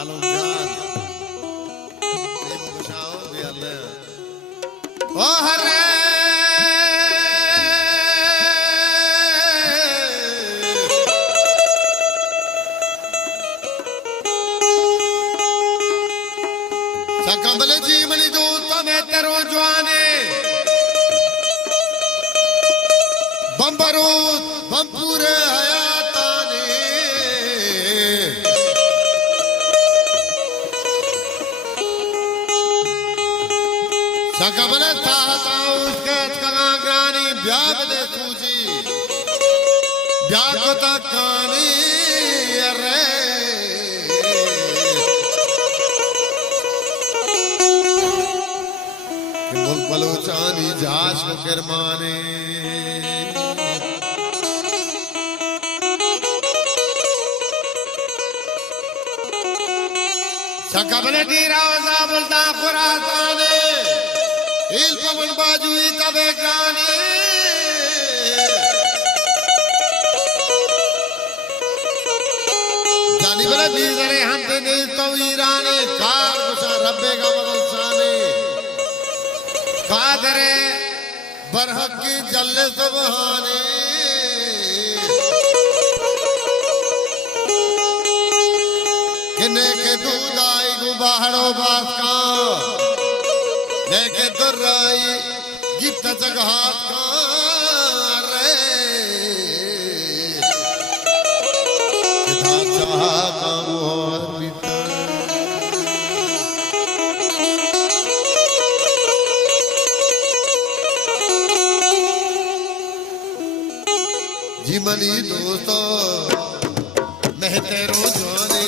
Alum Jan. Primo Gashao, Vialla. Oh, Hare! Sakambale Jimani Dutta Metero Joane. Bambarut, Bampure Hayatane. Sakabale Tata Usket Kanagrani Byabde Tuji Byakota Kani Arre Kimul Paluchani Jash Kirmane Sakabale Tira Zabulta Kuratane Il Pavan Baju Itabegrani Jani Bala Bizare Hantene Tavirane Kar Kusa Rabbe Gamadalsane Kadare Barhaki Jalle Subhane Kine ke Dudai Gubaharo Baska लेके दुर्राई gift जगहात रे किधा चाहा काम और बीता जीवनी दोस्तों मैं तेरो जाने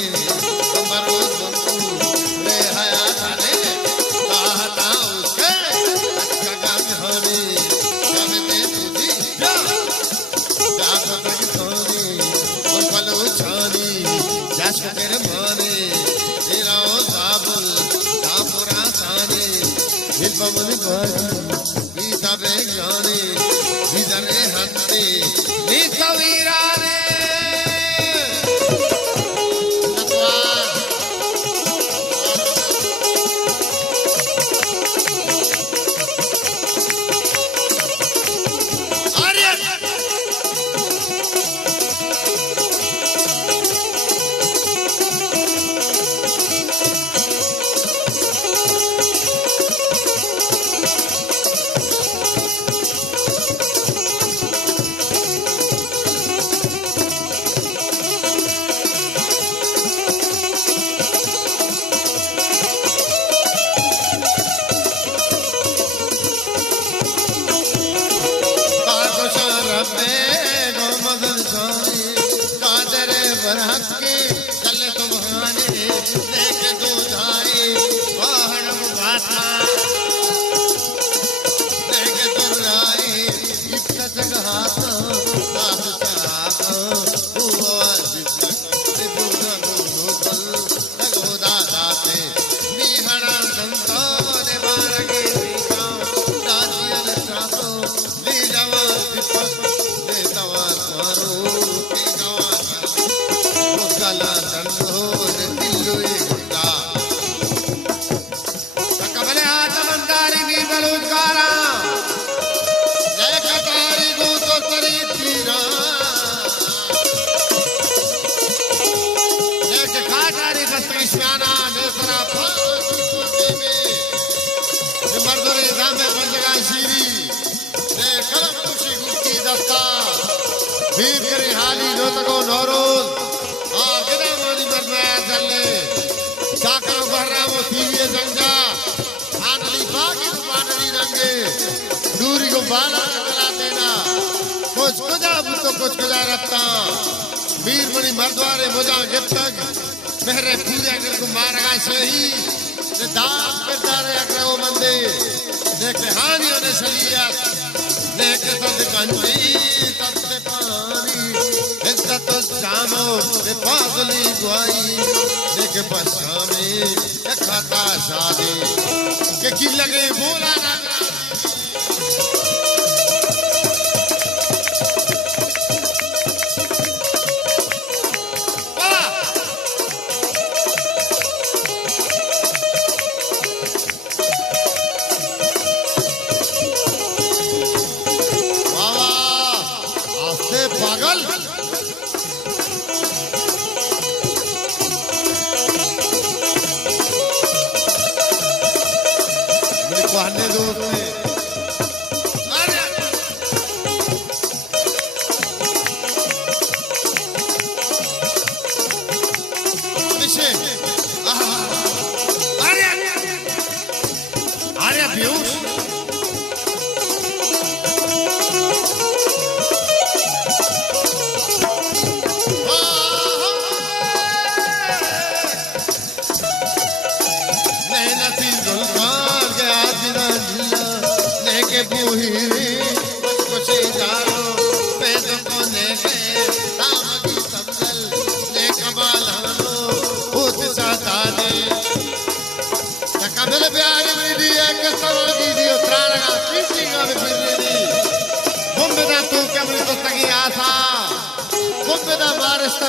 हमारो बंधु रे हया थाने Pamani Bhaji, Vita Begane, Vidare Hante, Vita Virane. Veer kare hali notako Noroz, Agda mani barnaya challe, Chakra barramo thiye janga, Anali bagi banali range, Duri ko bala kala dena, Kuch kuja butto kuch kuja rabta, Veer mani mardware moja giptag, Mehre pure agar ko maraga sahi, Ne daam perdare agar o mande, Dekhe hani one shariyat, Dekhe sad kanji, Tad pani, Izzat jamo, De pagli guai, Dekhe pasame, Khata shadi, Ke ki lage bola na पागल मेरे कुहाने दोस्त ने अरे मिशे अरे अरे बेहोश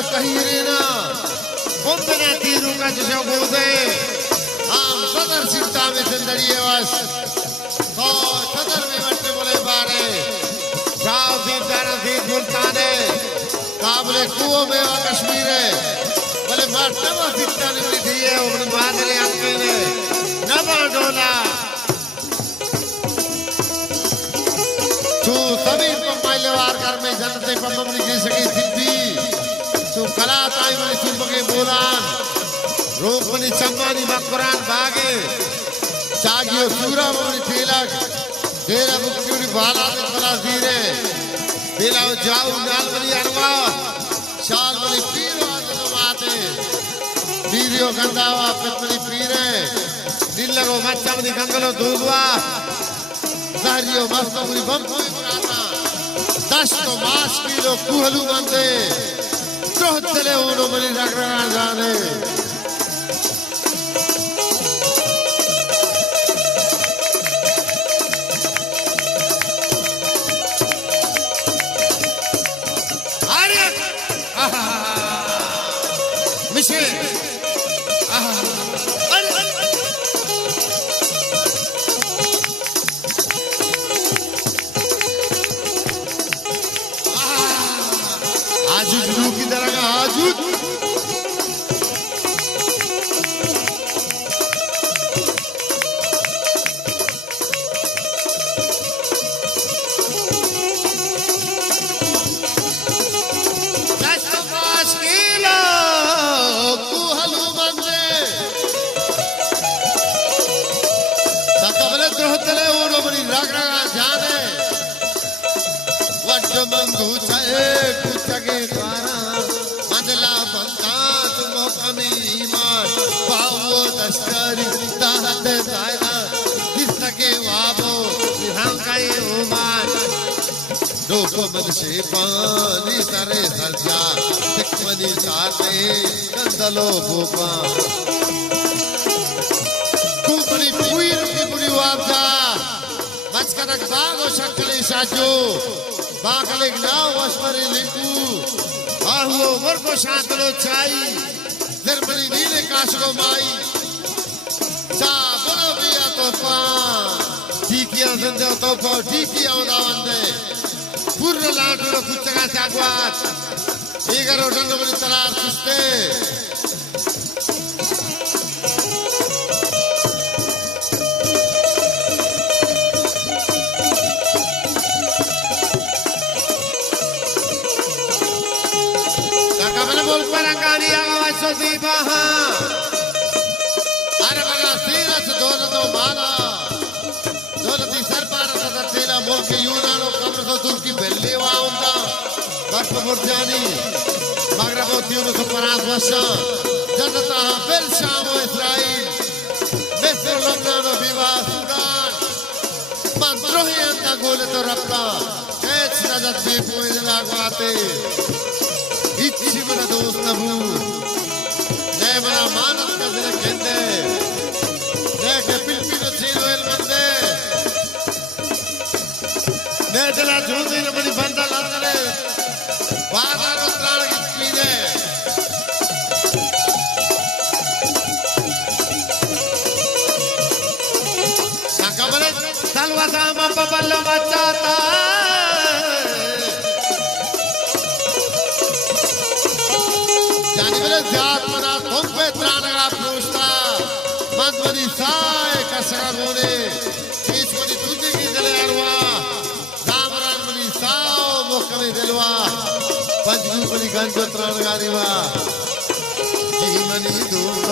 कहीं रेना बिना तीरों का जैसे बोलते हम सदर सिमटा में चंदरिए बस तो सदर में बच्चे बोले बारे जाओ दीप जाना दीप मुल्ताने काबले कुओं में वा कश्मीर है बोले मरते वो सिमटा निकली थी है वो अपनी मादरे आंखें ने नबा डोला तू सभी पंपाइले वार कर में जनते पंपम निकली सकी सिद्धि तू कला ताई मनी सुबके बोलान रोक मनी चम्मानी मकरान बागे चागियो सूरा मनी तेलक तेरा मुक्तियों बाला ने कला धीरे तेरा जाऊ नाल मनी अरवा शाल मनी पीरो आदनो माते पीरियो गंदावा पितमनी पीरे दिल लगो मच्चा मनी गंगलो दूधवा दारियो मस्तो मनी बम्बोई मराता 10 तो मास किलो कुहलू बंदे चले उन्हों मनी रगड़ा जाने अरे मिशे आजू गुरु की तरह का आजू से पानी सरे सरजा तिकमनी साथे कंदलो भूपा कुपरी पुईर की बुरी वापजा मचकनक बागो शक्ले शाजो बागलेक नाव वशमरी लिंकू आहुओ वर्को शांतलो चाई दरबरी नीले काशको माई चा बनो बिया तोफा ठीकिया जिंदे तोफा ठीकिया उदावंदे पूर्ण लाटुलो कुच्चगा चागवात ईगर ओटन बनी तलार सुस्ते kakabele bol parangani awas sosibaha अरे बना सीरत दौलतो माला दौलती सरपार सदर तेला मुल्क यूनानो कब्र तो तुर्की बेल्ली वाउंदा बर्फ मुर्जानी मगरबो तियुनो सुपरास वशा जन्नता बेल शामो इस्राइल मिस्र लबनानो विवाह सूडान मंत्रो ही अंदा गोले तो रप्ता एच नजत भी पोई लागवाते इच्छी बना दोस्त नबू ने बना मानत का जिले केंदे ने के पिलपिनो चीनो एल मंदे ने जला झूठी न बनी बंदा लांगले बाजार उतराण की पीने काकबले तलवा सामा बबल मचाता जात मना तुम पे त्राणगा पूछता मत मनी साए कसरा मोने इस मनी तुझे की गले अरवा जामरान मनी साओ मोकमे दिलवा पंचगू मनी गंजो त्राणगा रिवा जी मनी दूर